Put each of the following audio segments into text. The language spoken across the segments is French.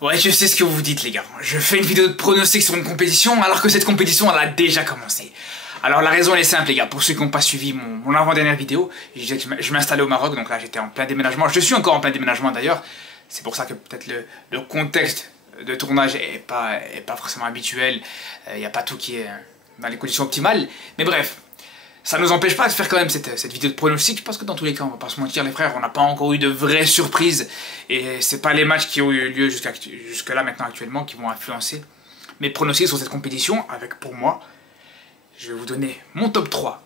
Ouais, je sais ce que vous vous dites les gars, je fais une vidéo de pronostic sur une compétition alors que cette compétition elle a déjà commencé. Alors la raison elle est simple les gars, pour ceux qui n'ont pas suivi mon avant-dernière vidéo, je disais que je m'installais au Maroc, donc là j'étais en plein déménagement, je suis encore en plein déménagement d'ailleurs, c'est pour ça que peut-être le contexte de tournage est pas forcément habituel, il n'y a pas tout qui est dans les conditions optimales, mais bref. Ça ne nous empêche pas de faire quand même cette vidéo de pronostic, parce que dans tous les cas, on va pas se mentir les frères, on n'a pas encore eu de vraies surprises, et c'est pas les matchs qui ont eu lieu jusque là maintenant actuellement qui vont influencer mes pronostics sur cette compétition, avec pour moi, je vais vous donner mon top 3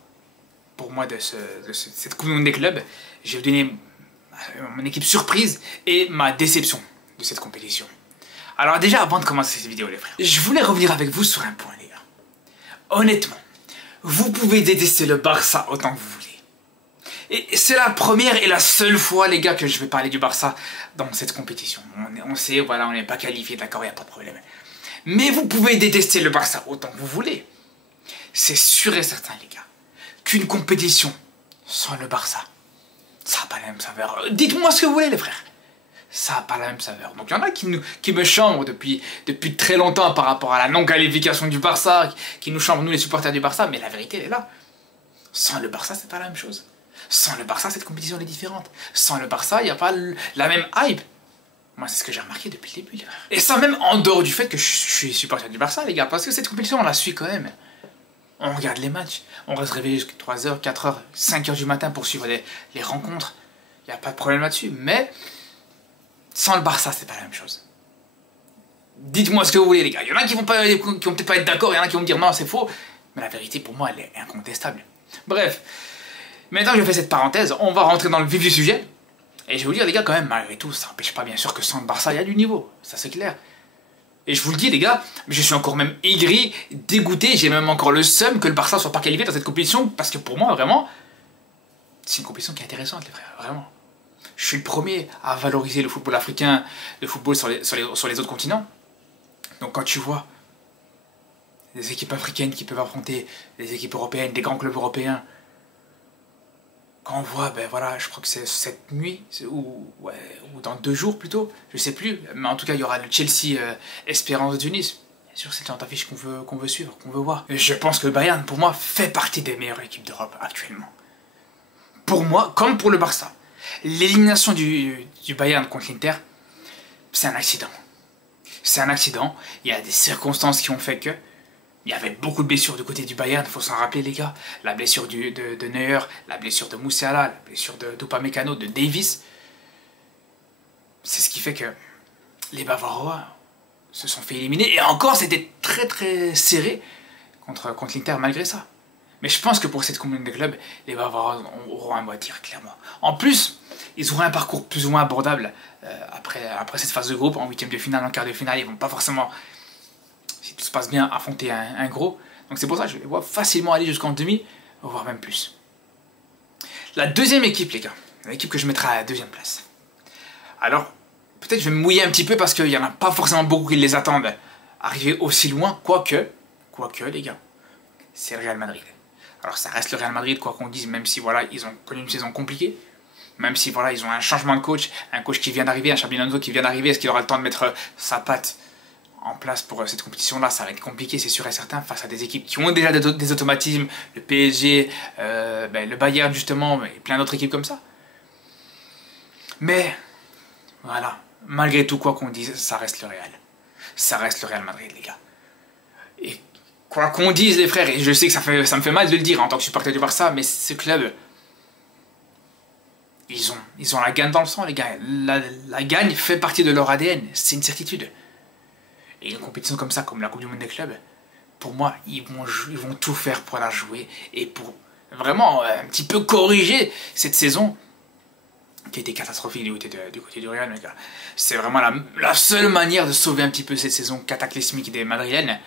pour moi de cette Coupe du Monde des clubs, je vais vous donner mon équipe surprise et ma déception de cette compétition. Alors déjà, avant de commencer cette vidéo les frères, je voulais revenir avec vous sur un point les gars. Honnêtement, vous pouvez détester le Barça autant que vous voulez. Et c'est la première et la seule fois, les gars, que je vais parler du Barça dans cette compétition. On sait, voilà, on n'est pas qualifié, d'accord, il n'y a pas de problème. Mais vous pouvez détester le Barça autant que vous voulez. C'est sûr et certain, les gars, qu'une compétition sans le Barça, ça n'a pas la même saveur. Dites-moi ce que vous voulez, les frères. Ça n'a pas la même saveur. Donc il y en a qui me chambrent depuis très longtemps par rapport à la non-qualification du Barça, qui nous chambrent nous les supporters du Barça, mais la vérité elle est là. Sans le Barça c'est pas la même chose. Sans le Barça cette compétition elle est différente. Sans le Barça il n'y a pas la même hype. Moi c'est ce que j'ai remarqué depuis le début les frères. Et ça même en dehors du fait que je suis supporter du Barça les gars, parce que cette compétition on la suit quand même. On regarde les matchs, on reste réveillé jusqu'à 3h, 4h, 5h du matin pour suivre les rencontres. Il n'y a pas de problème là-dessus, mais sans le Barça, c'est pas la même chose. Dites-moi ce que vous voulez, les gars. Il y en a qui vont peut-être pas être d'accord, il y en a qui vont me dire non, c'est faux. Mais la vérité, pour moi, elle est incontestable. Bref, maintenant que je fais cette parenthèse, on va rentrer dans le vif du sujet. Et je vais vous dire, les gars, quand même, malgré tout, ça n'empêche pas bien sûr que sans le Barça, il y a du niveau. Ça, c'est clair. Et je vous le dis, les gars, je suis encore même aigri, dégoûté, j'ai même encore le seum que le Barça soit pas qualifié dans cette compétition, parce que pour moi, vraiment, c'est une compétition qui est intéressante, les frères, vraiment. Je suis le premier à valoriser le football africain, le football sur les autres continents. Donc quand tu vois des équipes africaines qui peuvent affronter des équipes européennes, des grands clubs européens, quand on voit, ben voilà, je crois que c'est cette nuit, ou dans 2 jours plutôt, je sais plus, mais en tout cas il y aura le Chelsea Espérance de Tunis. Bien sûr c'est une affiche qu'on veut suivre, qu'on veut voir. Et je pense que le Bayern, pour moi, fait partie des meilleures équipes d'Europe actuellement. Pour moi, comme pour le Barça. L'élimination du Bayern contre l'Inter, c'est un accident. C'est un accident, il y a des circonstances qui ont fait que... Il y avait beaucoup de blessures du côté du Bayern, il faut s'en rappeler les gars. La blessure de Neuer, la blessure de Musiala, la blessure d'Upamecano, de Davis. C'est ce qui fait que les Bavarois se sont fait éliminer. Et encore, c'était très très serré contre l'Inter malgré ça. Mais je pense que pour cette commune de clubs, les Bavarois auront un mot à dire, clairement. En plus, ils auront un parcours plus ou moins abordable après cette phase de groupe. En 8e de finale, en quart de finale, ils vont pas forcément, si tout se passe bien, affronter un gros. Donc c'est pour ça que je les vois facilement aller jusqu'en demi, voire même plus. La deuxième équipe, les gars, l'équipe que je mettrai à la 2e place. Alors, peut-être je vais me mouiller un petit peu parce qu'il n'y en a pas forcément beaucoup qui les attendent arriver aussi loin, quoique, les gars, c'est le Real Madrid. Alors ça reste le Real Madrid, quoi qu'on dise, même si voilà, ils ont connu une saison compliquée, même si voilà, ils ont un changement de coach, un coach qui vient d'arriver, un Xabi Alonso qui vient d'arriver, est-ce qu'il aura le temps de mettre sa patte en place pour cette compétition-là? Ça va être compliqué, c'est sûr et certain, face à des équipes qui ont déjà des automatismes, le PSG, le Bayern justement, et plein d'autres équipes comme ça. Mais, voilà, malgré tout, quoi qu'on dise, ça reste le Real. Ça reste le Real Madrid, les gars. Et quoi qu'on dise les frères, et je sais que ça me fait mal de le dire en tant que supporter du Barça, mais ce club, ils ont la gagne dans le sang les gars, la gagne fait partie de leur ADN, c'est une certitude. Et une compétition comme ça, comme la Coupe du Monde des clubs, pour moi, ils vont tout faire pour la jouer, et pour vraiment un petit peu corriger cette saison, qui a été catastrophique du côté du Real, les gars. C'est vraiment la seule manière de sauver un petit peu cette saison cataclysmique des Madrilènes.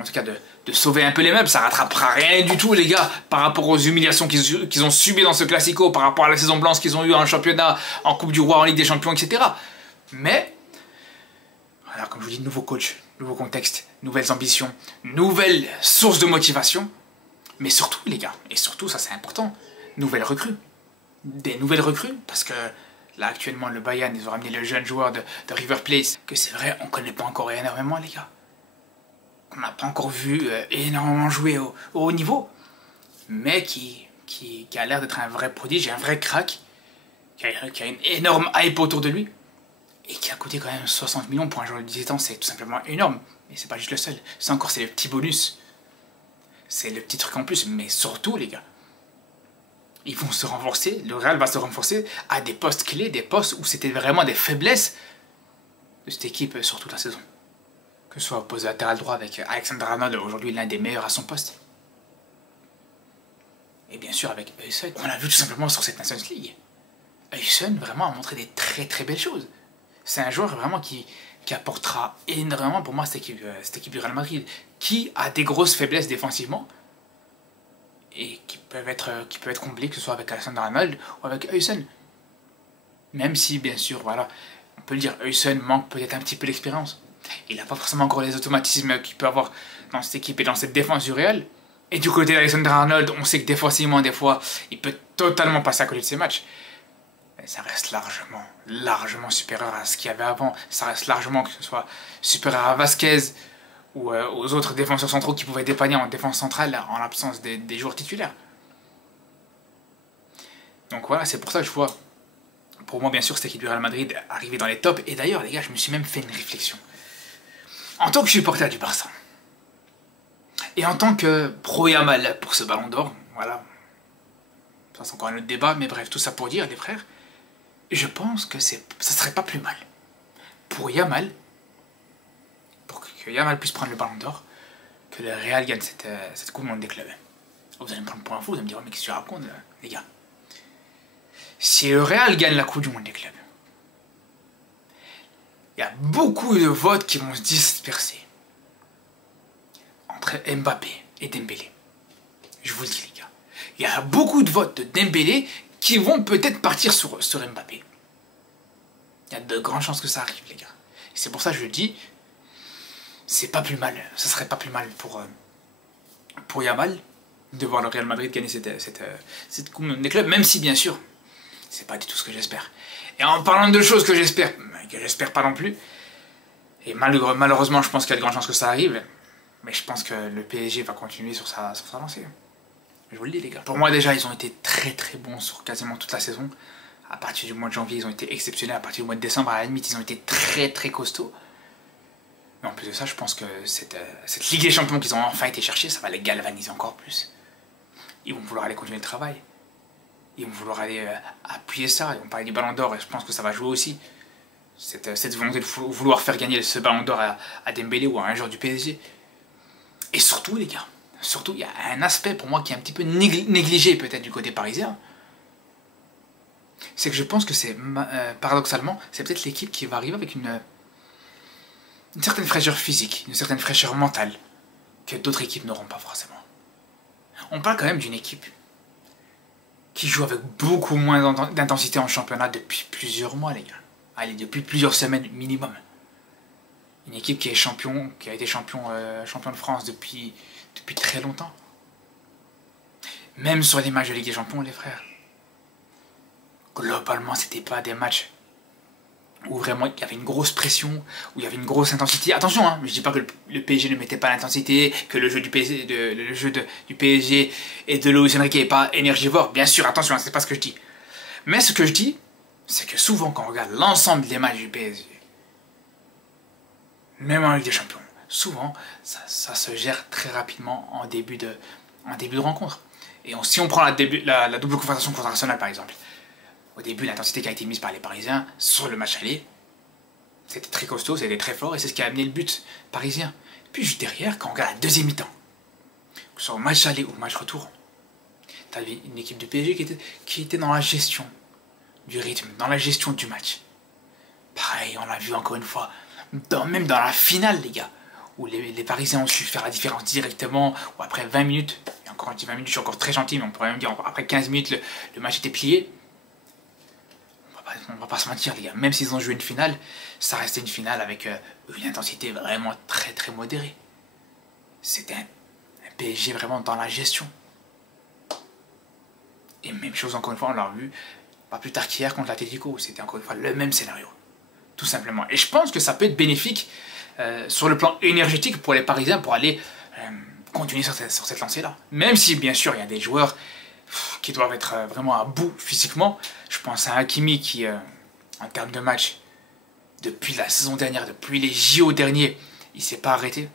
En tout cas, de sauver un peu les meubles, ça rattrapera rien du tout, les gars, par rapport aux humiliations qu'ils ont subies dans ce Classico, par rapport à la saison blanche qu'ils ont eue en championnat, en Coupe du Roi, en Ligue des Champions, etc. Mais, voilà, comme je vous dis, nouveau coach, nouveau contexte, nouvelles ambitions, nouvelles sources de motivation, mais surtout, les gars, et surtout, ça c'est important, nouvelles recrues. Des nouvelles recrues, parce que Là, actuellement, le Bayern, ils ont ramené le jeune joueur de River Plate, que c'est vrai, on connaît pas encore énormément, les gars. On n'a pas encore vu énormément jouer au haut niveau, mais qui a l'air d'être un vrai prodige, un vrai crack, qui a une énorme hype autour de lui, et qui a coûté quand même 60 millions pour un joueur de 17 ans, c'est tout simplement énorme. Mais c'est pas juste le seul, c'est le petit bonus. C'est le petit truc en plus, mais surtout, les gars, ils vont se renforcer, le Real va se renforcer à des postes clés, des postes où c'était vraiment des faiblesses de cette équipe sur toute la saison. Que ce soit au poste latéral droit avec Alexander Arnold, aujourd'hui l'un des meilleurs à son poste. Et bien sûr avec Hudson, on l'a vu tout simplement sur cette Nations League. Hudson vraiment a montré des très très belles choses. C'est un joueur vraiment qui apportera énormément pour moi cette équipe du Real Madrid, qui a des grosses faiblesses défensivement, et qui peuvent être comblées, que ce soit avec Alexander Arnold ou avec Hudson. Même si, bien sûr, voilà, on peut le dire, Hudson manque peut-être un petit peu d'expérience. Il n'a pas forcément encore les automatismes qu'il peut avoir dans cette équipe et dans cette défense du Real. Et du côté d'Alexander Arnold, on sait que défensivement, des fois, il peut totalement passer à côté de ses matchs. Mais ça reste largement supérieur à ce qu'il y avait avant. Ça reste largement, que ce soit supérieur à Vasquez ou aux autres défenseurs centraux qui pouvaient dépanner en défense centrale en l'absence des joueurs titulaires. Donc voilà, c'est pour ça que je vois, pour moi bien sûr, cette équipe du Real Madrid arriver dans les tops. Et d'ailleurs, les gars, je me suis même fait une réflexion. En tant que supporter du Barça, et en tant que pro-Yamal pour ce ballon d'or, voilà, ça c'est encore un autre débat, mais bref, tout ça pour dire, les frères, je pense que ça serait pas plus mal pour Yamal, pour que Yamal puisse prendre le ballon d'or, que le Real gagne cette Coupe du Monde des clubs. Vous allez me prendre pour info, vous allez me dire, oh, mais qu'est-ce que tu racontes, les gars? Si le Real gagne la Coupe du Monde des clubs, il y a beaucoup de votes qui vont se disperser entre Mbappé et Dembélé. Je vous le dis, les gars. Il y a beaucoup de votes de Dembélé qui vont peut-être partir sur Mbappé. Il y a de grandes chances que ça arrive, les gars. Et c'est pour ça que je dis, c'est pas plus mal. Ça serait pas plus mal pour Yamal de voir le Real Madrid gagner cette Coupe des clubs, même si, bien sûr, c'est pas du tout ce que j'espère. Et en parlant de choses que j'espère pas non plus, et malheureusement, je pense qu'il y a de grandes chances que ça arrive, mais je pense que le PSG va continuer sur sa lancée. Je vous le dis, les gars. Pour moi, déjà, ils ont été très très bons sur quasiment toute la saison. À partir du mois de janvier, ils ont été exceptionnels. À partir du mois de décembre, à la limite, ils ont été très très costauds. Mais en plus de ça, je pense que cette Ligue des Champions qu'ils ont enfin été chercher, ça va les galvaniser encore plus. Ils vont vouloir aller continuer le travail. Ils vont vouloir aller appuyer ça. Ils vont parler du ballon d'or et je pense que ça va jouer aussi. Cette volonté de vouloir faire gagner ce ballon d'or à Dembélé ou à un joueur du PSG. Et surtout, les gars, surtout, il y a un aspect pour moi qui est un petit peu négligé peut-être du côté parisien. C'est que je pense que c'est, paradoxalement, c'est peut-être l'équipe qui va arriver avec une certaine fraîcheur physique, une certaine fraîcheur mentale, que d'autres équipes n'auront pas forcément. On parle quand même d'une équipe qui joue avec beaucoup moins d'intensité en championnat depuis plusieurs mois, les gars. Allez, depuis plusieurs semaines minimum. Une équipe qui a été champion de France depuis très longtemps. Même sur les matchs de Ligue des Champions, les frères. Globalement, c'était pas des matchs où vraiment il y avait une grosse pression, où il y avait une grosse intensité. Attention, hein, je dis pas que le PSG ne mettait pas l'intensité, que le jeu du PSG et de Luis Enrique n'est pas énergivore. Bien sûr, attention, hein, c'est pas ce que je dis. Mais ce que je dis, c'est que souvent quand on regarde l'ensemble des matchs du PSG, même en Ligue des Champions, souvent ça se gère très rapidement en début de rencontre. Et si on prend la double confrontation contre Arsenal par exemple, au début l'intensité qui a été mise par les Parisiens sur le match aller, c'était très costaud, c'était très fort et c'est ce qui a amené le but parisien. Puis juste derrière, quand on regarde la deuxième mi-temps, que ce soit au match aller ou au match retour, t'avais une équipe du PSG qui était dans la gestion du rythme, dans la gestion du match. Pareil, on l'a vu encore une fois, même dans la finale, les gars, où les Parisiens ont su faire la différence directement, ou après 20 minutes, et encore un petit 20 minutes, je suis encore très gentil, mais on pourrait même dire après 15 minutes, le match était plié. On va pas se mentir, les gars, même s'ils ont joué une finale, ça restait une finale avec une intensité vraiment très très modérée. C'était un PSG vraiment dans la gestion. Et même chose, encore une fois, on l'a vu, pas plus tard qu'hier contre l'Atlético, où c'était encore une fois le même scénario. Tout simplement. Et je pense que ça peut être bénéfique sur le plan énergétique pour les Parisiens pour aller continuer sur cette lancée-là. Même si, bien sûr, il y a des joueurs qui doivent être vraiment à bout physiquement. Je pense à Hakimi qui, en termes de match, depuis la saison dernière, depuis les JO derniers, il ne s'est pas arrêté.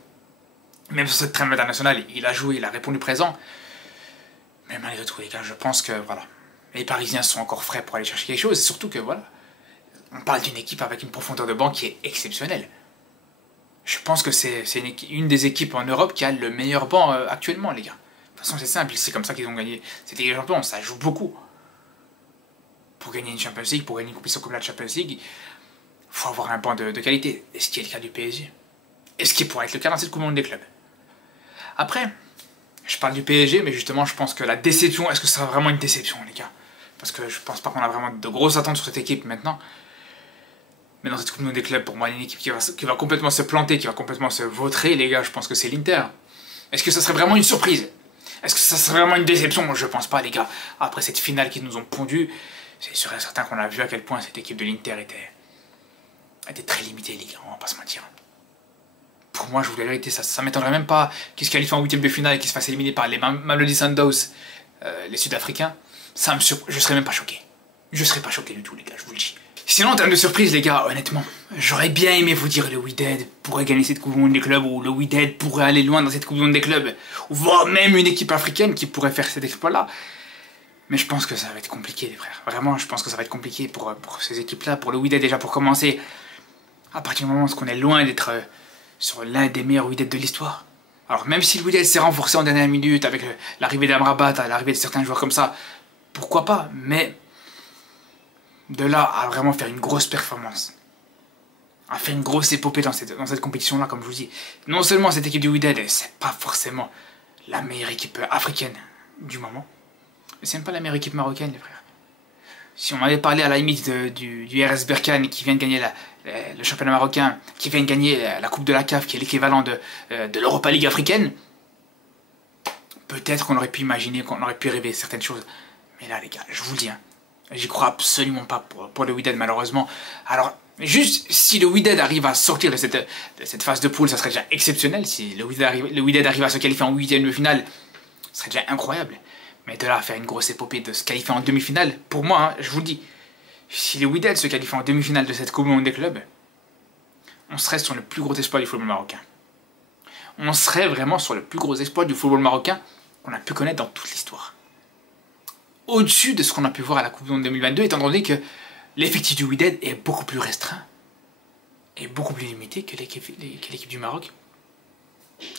Même sur cette trêve internationale, il a joué, il a répondu présent. Mais malgré tout, les gars, je pense que voilà, les Parisiens sont encore frais pour aller chercher quelque chose. Et surtout que voilà, on parle d'une équipe avec une profondeur de banc qui est exceptionnelle. Je pense que c'est une des équipes en Europe qui a le meilleur banc actuellement, les gars. De toute façon, c'est simple, c'est comme ça qu'ils ont gagné cette Ligue des Champions, ça joue beaucoup. Pour gagner une Champions League, pour gagner une compétition comme la Champions League, il faut avoir un banc de qualité. Est-ce qu'il est le cas du PSG? Est-ce qu'il pourrait être le cas dans cette Coupe du Monde des clubs? Après, je parle du PSG, mais justement, je pense que la déception, est-ce que ça sera vraiment une déception, les gars? Parce que je pense pas qu'on a vraiment de grosses attentes sur cette équipe maintenant. Mais dans cette Coupe du Monde des clubs, pour moi, une équipe qui va complètement se planter, qui va complètement se vautrer, les gars, je pense que c'est l'Inter. Est-ce que ça serait vraiment une surprise? Est-ce que ça serait vraiment une déception? Je pense pas, les gars. Après cette finale qu'ils nous ont pondue, c'est sûr et certain qu'on a vu à quel point cette équipe de l'Inter était très limitée, les gars, on va pas se mentir. Pour moi, je vous dis la vérité, ça m'étonnerait même pas qu'ils se qualifient en huitième de finale et qu'ils se fassent éliminer par les Mamelodi Sundowns, les Sud-Africains. Je serais même pas choqué. Je serais pas choqué du tout, les gars, je vous le dis. Sinon, en termes de surprise, les gars, honnêtement, j'aurais bien aimé vous dire le Wydad pourrait gagner cette Coupe du Monde des clubs, ou le Wydad pourrait aller loin dans cette Coupe du Monde des clubs, ou voire même une équipe africaine qui pourrait faire cet exploit-là. Mais je pense que ça va être compliqué, les frères. Vraiment, je pense que ça va être compliqué pour ces équipes-là, pour le Wydad déjà pour commencer. À partir du moment où on est loin d'être sur l'un des meilleurs Wydad de l'histoire. Alors même si le Wydad s'est renforcé en dernière minute avec l'arrivée d'Amrabat, l'arrivée de certains joueurs comme ça, pourquoi pas, mais de là à vraiment faire une grosse performance, à faire une grosse épopée dans cette compétition-là, comme je vous dis, non seulement cette équipe du Wydad, c'est pas forcément la meilleure équipe africaine du moment, mais c'est même pas la meilleure équipe marocaine, les frères. Si on m'avait parlé à la limite du RS Berkane qui vient de gagner le championnat marocain, qui vient de gagner la Coupe de la CAF, qui est l'équivalent de l'Europa League africaine, peut-être qu'on aurait pu imaginer, qu'on aurait pu rêver certaines choses. Mais là, les gars, je vous le dis, hein, j'y crois absolument pas pour le Wydad, malheureusement. Alors, juste si le Wydad arrive à sortir de cette phase de poule, ça serait déjà exceptionnel. Si le Wydad arrive à se qualifier en huitième de finale, ça serait déjà incroyable. Mais de là à faire une grosse épopée de se qualifier en demi-finale, pour moi, hein, je vous le dis, si le Wydad se qualifie en demi-finale de cette Coupe du Monde des clubs, on serait sur le plus gros espoir du football marocain. On serait vraiment sur le plus gros espoir du football marocain qu'on a pu connaître dans toute l'histoire. Au-dessus de ce qu'on a pu voir à la Coupe du Monde 2022, étant donné que l'effectif du Wydad est beaucoup plus restreint et beaucoup plus limité que l'équipe du Maroc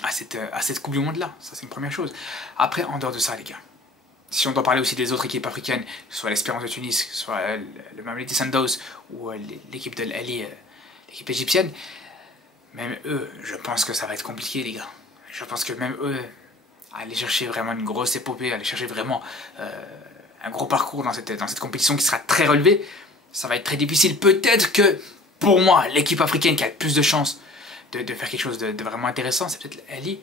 à cette Coupe du Monde-là. Ça, c'est une première chose. Après, en dehors de ça, les gars, si on doit parler aussi des autres équipes africaines, soit l'Espérance de Tunis, soit le Mamelodi Sundowns ou l'équipe de l'Ali, l'équipe égyptienne, même eux, je pense que ça va être compliqué, les gars. Je pense que même eux, aller chercher vraiment une grosse épopée, aller chercher vraiment un gros parcours dans cette compétition qui sera très relevée, ça va être très difficile. Peut-être que, pour moi, l'équipe africaine qui a le plus de chances de faire quelque chose de vraiment intéressant, c'est peut-être l'Ali,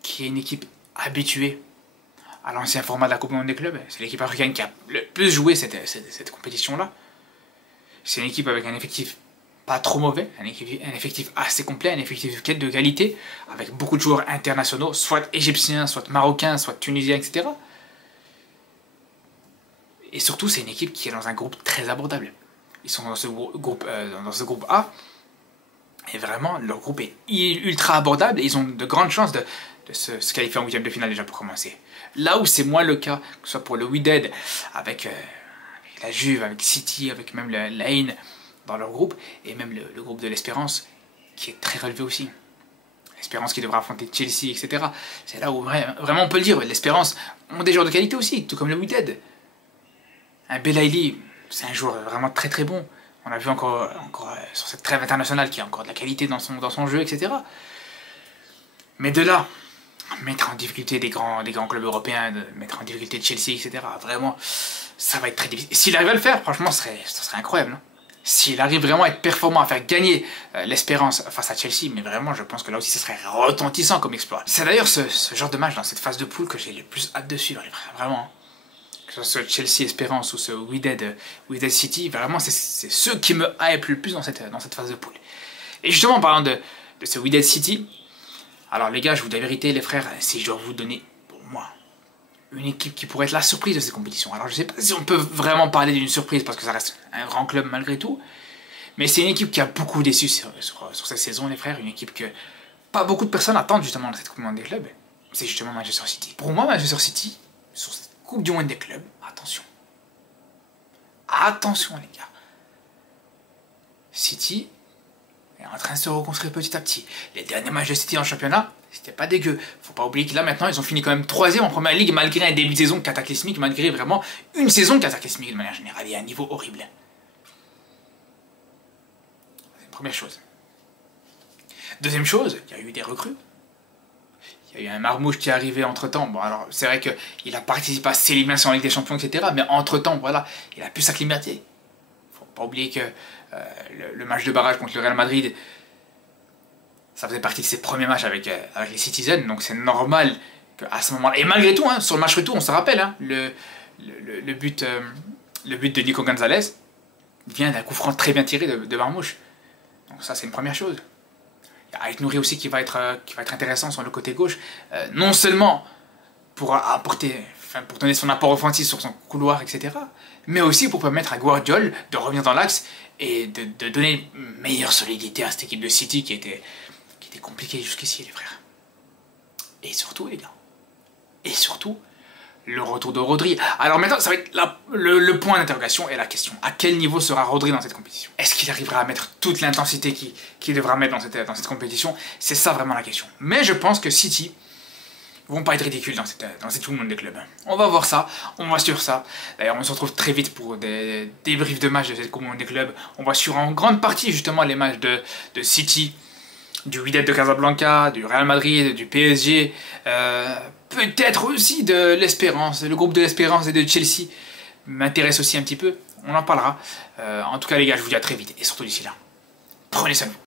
qui est une équipe habituée à l'ancien format de la Coupe du Monde des clubs. C'est l'équipe africaine qui a le plus joué cette compétition-là. C'est une équipe avec un effectif pas trop mauvais, un effectif assez complet, un effectif de qualité, avec beaucoup de joueurs internationaux, soit égyptiens, soit marocains, soit tunisiens, etc. Et surtout, c'est une équipe qui est dans un groupe très abordable. Ils sont dans ce groupe A, et vraiment, leur groupe est ultra abordable, et ils ont de grandes chances de se qualifier en huitième de finale déjà pour commencer. Là où c'est moins le cas, que ce soit pour le Wydad, avec la Juve, avec City, avec même l'Ain dans leur groupe, et même le groupe de l'Espérance, qui est très relevé aussi. L'Espérance qui devra affronter Chelsea, etc. C'est là où vraiment on peut le dire, l'Espérance ont des joueurs de qualité aussi, tout comme le Wydad. Un Belaïli, c'est un joueur vraiment très très bon. On a vu encore sur cette trêve internationale qu'il y a encore de la qualité dans son jeu, etc. Mais de là, mettre en difficulté des grands clubs européens, mettre en difficulté Chelsea, etc. Vraiment, ça va être très difficile. S'il arrive à le faire, franchement, ça serait incroyable. Hein. S'il arrive vraiment à être performant, à faire gagner l'Espérance face à Chelsea, mais vraiment, je pense que là aussi, ça serait retentissant comme exploit. C'est d'ailleurs ce genre de match dans cette phase de poule que j'ai le plus hâte de suivre, vraiment. que ce soit Chelsea Espérance ou ce Wydad City, vraiment c'est ceux qui me hype le plus dans cette phase de poule. Et justement en parlant de ce Wydad City, alors les gars, je vous dis la vérité les frères, si je dois vous donner pour moi une équipe qui pourrait être la surprise de cette compétition. Alors je sais pas si on peut vraiment parler d'une surprise parce que ça reste un grand club malgré tout, mais c'est une équipe qui a beaucoup déçu sur cette saison les frères, une équipe que pas beaucoup de personnes attendent justement dans cette Coupe du Monde des clubs, c'est justement Manchester City. Pour moi Manchester City, sur cette Coupe du Monde des clubs, attention. Attention les gars. City est en train de se reconstruire petit à petit. Les derniers matchs de City en championnat, c'était pas dégueu. Faut pas oublier que là maintenant ils ont fini quand même 3e en première ligue malgré un début de saison cataclysmique, malgré vraiment une saison cataclysmique de manière générale. Il y a un niveau horrible. C'est une première chose. Deuxième chose, il y a eu des recrues. Il y a eu un Marmouche qui est arrivé entre temps. Bon, alors c'est vrai qu'il a participé à ses éliminations en Ligue des Champions, etc. Mais entre temps, voilà, il a pu s'acclimater. Faut pas oublier que le match de barrage contre le Real Madrid, ça faisait partie de ses premiers matchs avec les Citizens. Donc c'est normal qu'à ce moment-là. Et malgré tout, hein, sur le match retour, on se rappelle, hein, le but de Nico Gonzalez vient d'un coup franc très bien tiré de Marmouche. Donc ça, c'est une première chose. Il y a Aït Nouri aussi qui va être intéressant sur le côté gauche, non seulement pour donner son apport offensif sur son couloir, etc., mais aussi pour permettre à Guardiola de revenir dans l'axe et de donner une meilleure solidité à cette équipe de City qui était compliquée jusqu'ici, les frères. Et surtout, les gars, le retour de Rodri. Alors maintenant, ça va être le point d'interrogation et la question. À quel niveau sera Rodri dans cette compétition? Est-ce qu'il arrivera à mettre toute l'intensité qu'il devra mettre dans cette compétition? C'est ça vraiment la question. Mais je pense que City vont pas être ridicules dans cette Coupe du Monde des clubs. On va voir ça, on va suivre ça. D'ailleurs, on se retrouve très vite pour des débriefs de matchs de cette Coupe du Monde des clubs. On va suivre en grande partie justement les matchs de City, du Wydad de Casablanca, du Real Madrid, du PSG, peut-être aussi de l'Espérance, le groupe de l'Espérance et de Chelsea m'intéresse aussi un petit peu, on en parlera. En tout cas les gars, je vous dis à très vite, et surtout d'ici là, prenez soin de vous.